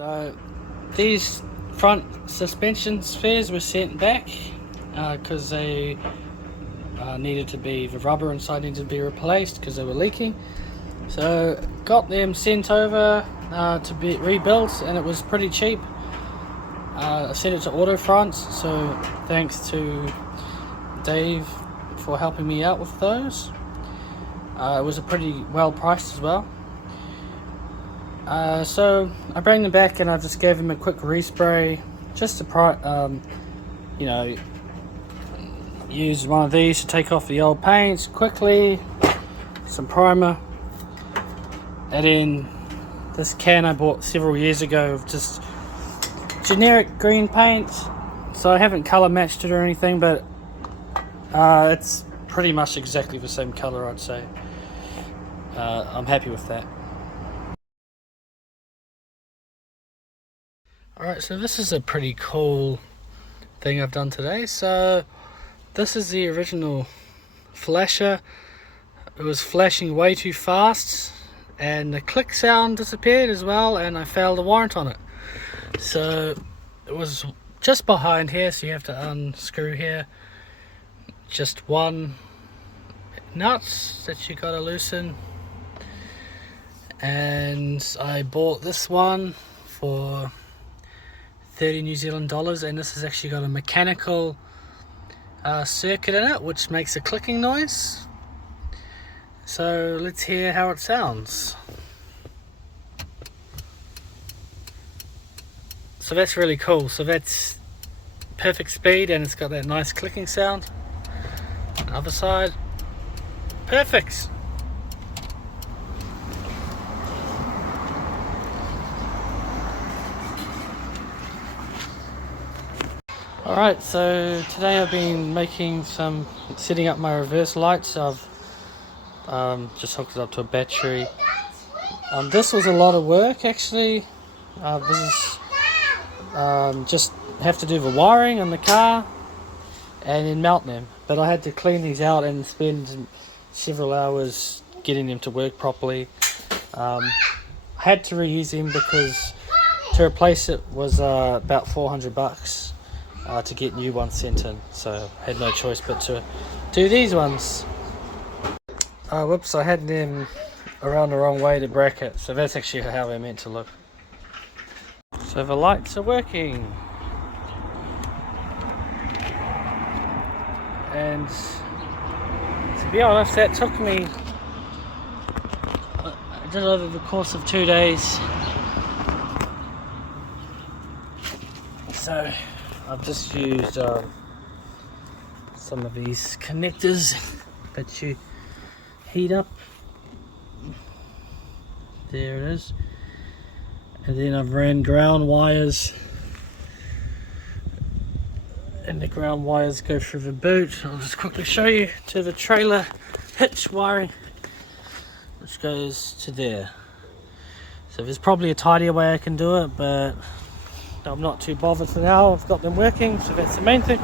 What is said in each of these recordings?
So these front suspension spheres were sent back because they needed to be, the rubber inside needed to be replaced because they were leaking. So got them sent over to be rebuilt, and it was pretty cheap. I sent it to Auto France, so thanks to Dave for helping me out with those. It was a pretty well priced as well. So I bring them back and I just gave them a quick respray just to use one of these to take off the old paints quickly, some primer, and then this can I bought several years ago of just generic green paint. So I haven't color matched it or anything, but it's pretty much exactly the same color, I'd say. I'm happy with that. Alright, so this is a pretty cool thing I've done today. So this is the original flasher. It was flashing way too fast and the click sound disappeared as well, and I failed the warrant on it. So it was just behind here, so you have to unscrew here. Just one nut that you gotta loosen. And I bought this one for 30 New Zealand dollars, and this has actually got a mechanical circuit in it which makes a clicking noise. So let's hear how it sounds. So that's really cool. So that's perfect speed and it's got that nice clicking sound. Other side, perfect. Alright, so today I've been setting up my reverse lights. I've just hooked it up to a battery. This was a lot of work actually. This is just have to do the wiring on the car and then mount them. But I had to clean these out and spend several hours getting them to work properly. I had to reuse them because to replace it was about $400. To get new ones sent in, so I had no choice but to do these ones. Whoops, I had them around the wrong way to bracket, so that's actually how they're meant to look. So the lights are working, and to be honest, that took me, I did it over the course of 2 days. So I've just used some of these connectors that you heat up. There it is. And then I've ran ground wires. And the ground wires go through the boot. I'll just quickly show you to the trailer hitch wiring, which goes to there. So there's probably a tidier way I can do it, but I'm not too bothered for now. I've got them working, so that's the main thing.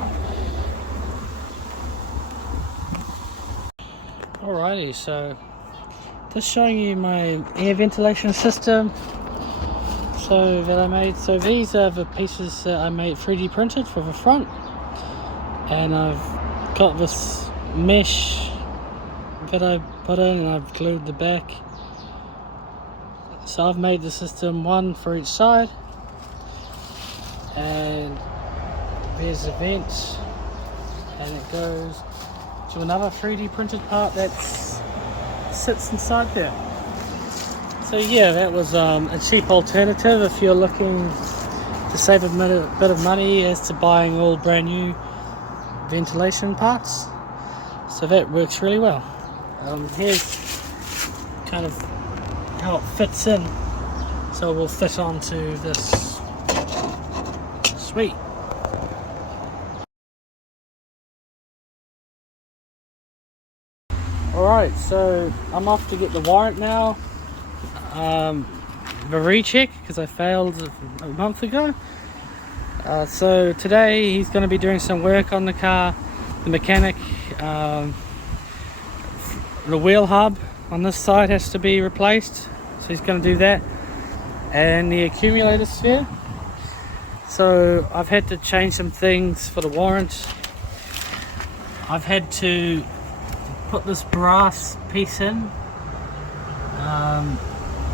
Alrighty, so just showing you my air ventilation system that I made. So these are the pieces that I made 3D printed for the front, and I've got this mesh that I put in and I've glued the back. So I've made the system one for each side. And there's a vent, and it goes to another 3D printed part that sits inside there. So yeah, that was a cheap alternative if you're looking to save a bit of money as to buying all brand new ventilation parts. So that works really well. Here's kind of how it fits in. So it will fit onto this. Sweet. Alright, so I'm off to get the warrant now. The recheck, because I failed a month ago. So today he's going to be doing some work on the car. The mechanic, the wheel hub on this side has to be replaced. So he's going to do that. and the Accumulator Sphere. So I've had to change some things for the warrant. I've had to put this brass piece in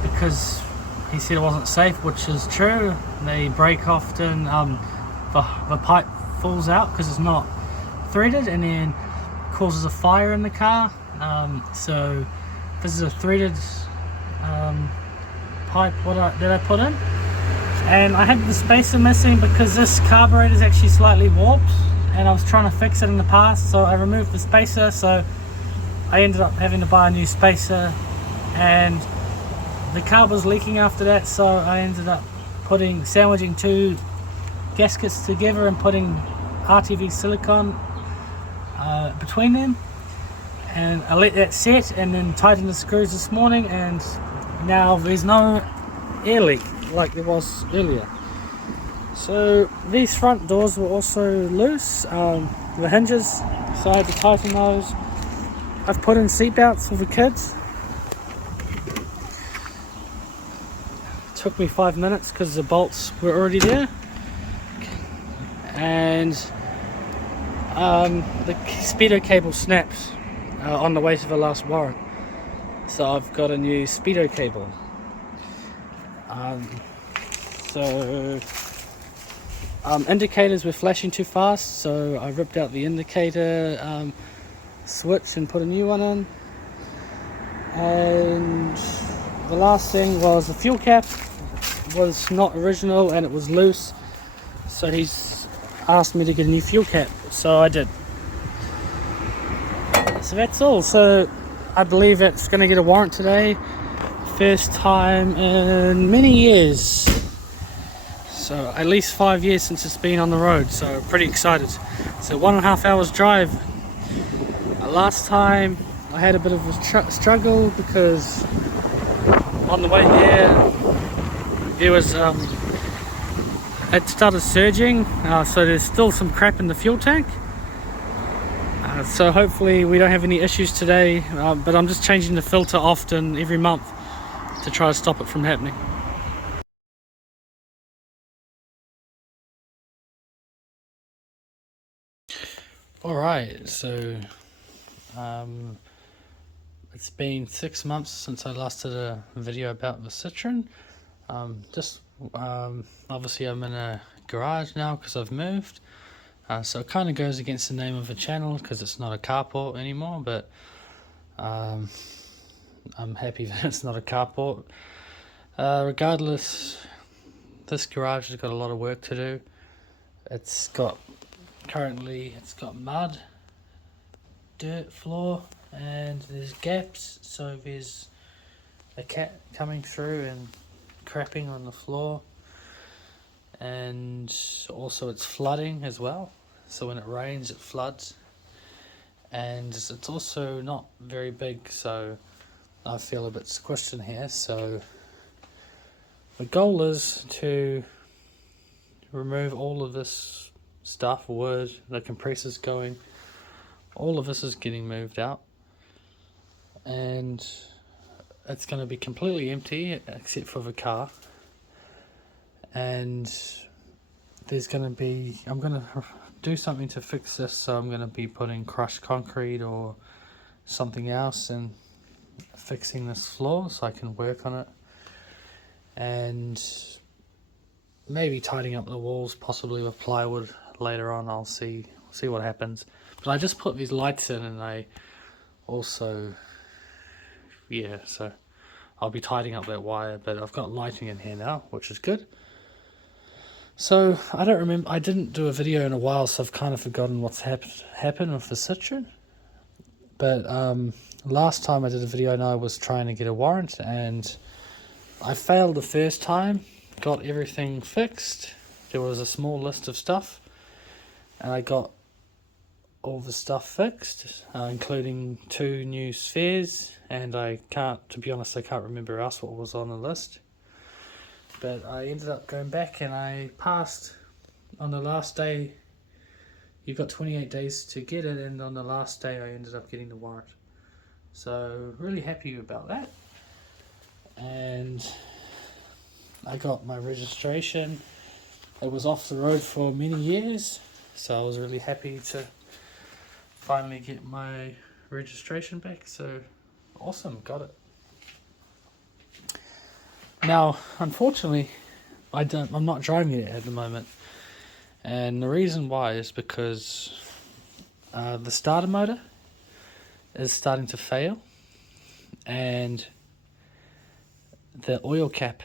because he said it wasn't safe, which is true. They break often. The pipe falls out because it's not threaded, and then causes a fire in the car. So this is a threaded pipe that I put in, and I had the spacer missing because this carburetor is actually slightly warped, and I was trying to fix it in the past, so I removed the spacer. So I ended up having to buy a new spacer, and the carb was leaking after that, so I ended up sandwiching two gaskets together and putting RTV silicone between them, and I let that set and then tightened the screws this morning, and now there's no air leak like there was earlier. So these front doors were also loose, the hinges, so I had to tighten those. I've put in seat belts for the kids. It took me 5 minutes because the bolts were already there, and the speedo cable snapped on the way to the last warrant, so I've got a new speedo cable. Indicators were flashing too fast, so I ripped out the indicator switch and put a new one in. And the last thing was the fuel cap was not original and it was loose, so he's asked me to get a new fuel cap, so I did. So that's all. So I believe it's going to get a warrant today, first time in many years, so at least 5 years since it's been on the road, so pretty excited. So 1.5 hours drive. Last time I had a bit of a struggle because on the way there was it started surging, so there's still some crap in the fuel tank. So hopefully we don't have any issues today, but I'm just changing the filter often every month to try to stop it from happening. Alright, so it's been 6 months since I last did a video about the Citroen. Obviously I'm in a garage now because I've moved, so it kind of goes against the name of the channel because it's not a carport anymore, but I'm happy that it's not a carport. Regardless, this garage has got a lot of work to do. Currently it's got mud, dirt floor, and there's gaps, so there's a cat coming through and crapping on the floor, and also it's flooding as well, so when it rains it floods, and it's also not very big, so I feel a bit squished in here. So the goal is to remove all of this stuff, wood, the compressor's going, all of this is getting moved out, and it's going to be completely empty except for the car. And I'm going to do something to fix this, so I'm going to be putting crushed concrete or something else and fixing this floor so I can work on it, and maybe tidying up the walls, possibly with plywood later on. I'll see what happens. But I just put these lights in, and I also, so I'll be tidying up that wire, but I've got lighting in here now, which is good. So I don't remember, I didn't do a video in a while, so I've kind of forgotten what's happened with the Citroen. But last time I did a video, I was trying to get a warrant, and I failed the first time, got everything fixed. There was a small list of stuff, and I got all the stuff fixed, including 2 new spheres, and to be honest, I can't remember else what was on the list. But I ended up going back and I passed on the last day. You've got 28 days to get it, and on the last day I ended up getting the warrant. So really happy about that. And I got my registration. It was off the road for many years, so I was really happy to finally get my registration back. So awesome, got it. Now, unfortunately, I'm not driving it at the moment, and the reason why is because the starter motor is starting to fail, and the oil cap.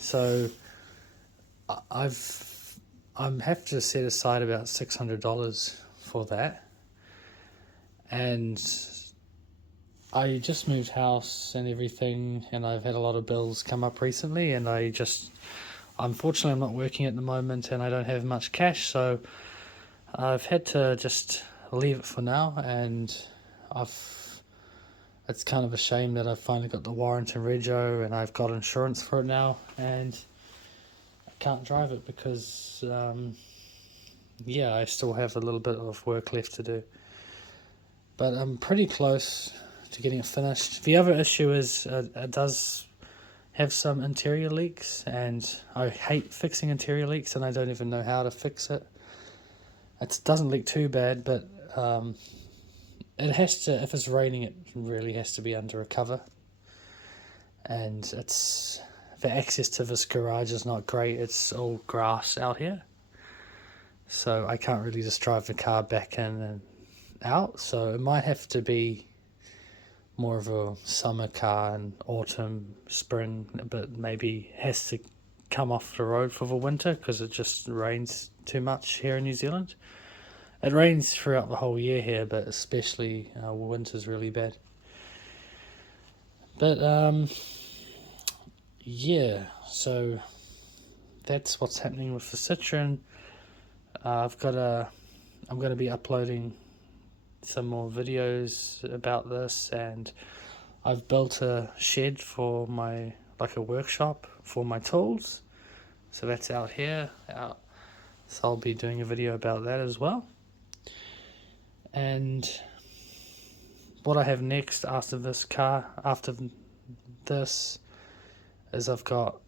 So I have to set aside about $600 for that, and I just moved house and everything, and I've had a lot of bills come up recently, and unfortunately I'm not working at the moment and I don't have much cash, so I've had to just leave it for now. And it's kind of a shame that I've finally got the warrant and rego and I've got insurance for it now, and I can't drive it because I still have a little bit of work left to do, but I'm pretty close to getting it finished. The other issue is it does have some interior leaks, and I hate fixing interior leaks, and I don't even know how to fix it. It doesn't leak too bad, but it has to. If it's raining, it really has to be under a cover, and the access to this garage is not great. It's all grass out here, so I can't really just drive the car back in and out. So it might have to be more of a summer car and autumn, spring, but maybe has to come off the road for the winter because it just rains too much here in New Zealand. It rains throughout the whole year here, but especially winter's really bad. But so that's what's happening with the Citroen. I'm going to be uploading some more videos about this, and I've built a shed for a workshop for my tools, so that's out here, so I'll be doing a video about that as well. And what I have next after this is I've got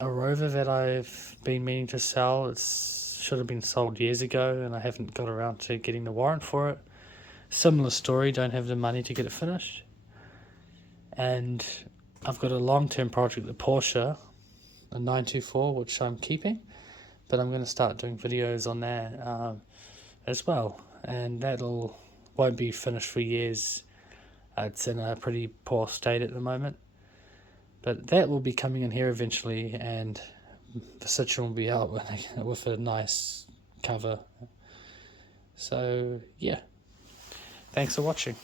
a Rover that I've been meaning to sell. It should have been sold years ago, and I haven't got around to getting the warrant for it. Similar story, don't have the money to get it finished. And I've got a long-term project, the Porsche, a 924, which I'm keeping, but I'm going to start doing videos on that as well, and won't be finished for years. It's in a pretty poor state at the moment, but that will be coming in here eventually, and the Citroen will be out with a nice cover. So yeah, thanks for watching.